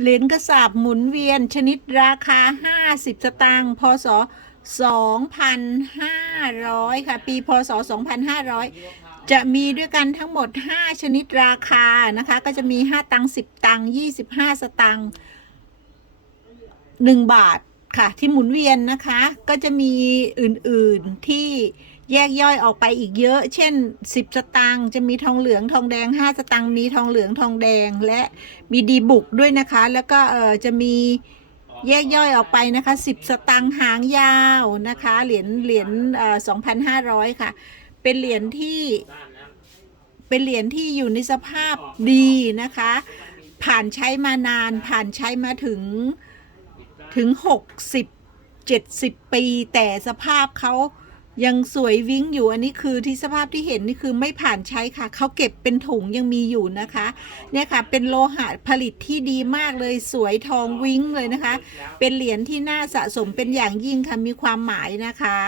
เหรียญกระสาบหมุนเวียนชนิดราคา 50 สตางค์พศ 2,500 ค่ะ ปีพศ 2,500 จะมีด้วยกันทั้งหมด 5 ชนิดราคานะคะ ก็จะมี 5 ตังค์10 ตังค์25 สตางค์1บาท ค่ะที่หมุนเวียนนะคะก็จะมีอื่นๆที่แยกย่อยออกไปอีกเยอะ เช่น 10 สตางค์จะมีทองเหลืองทองแดง 5 สตางค์มีทองเหลืองทองแดงและมีดีบุกด้วยนะคะ แล้วก็เออจะมีแยกย่อยออกไปนะคะ 10 สตางค์หางยาวนะคะเหรียญเหรียญเอ่อ2,500ค่ะ เป็นเหรียญที่เป็นเหรียญที่อยู่ในสภาพดีนะคะ ผ่านใช้มานานผ่านใช้มาถึง ถึง 60 70 ปี แต่สภาพเขายังสวยวิ้งอยู่อันนี้คือที่สภาพที่เห็นนี่คือไม่ผ่านใช้ค่ะเขาเก็บเป็นถุงยังมีอยู่นะคะ เนี่ยค่ะเป็นโลหะผลิตที่ดีมากเลยสวยทองวิ้งเลยนะคะ เป็นเหรียญที่น่าสะสมเป็นอย่างยิ่งค่ะมีความหมายนะคะ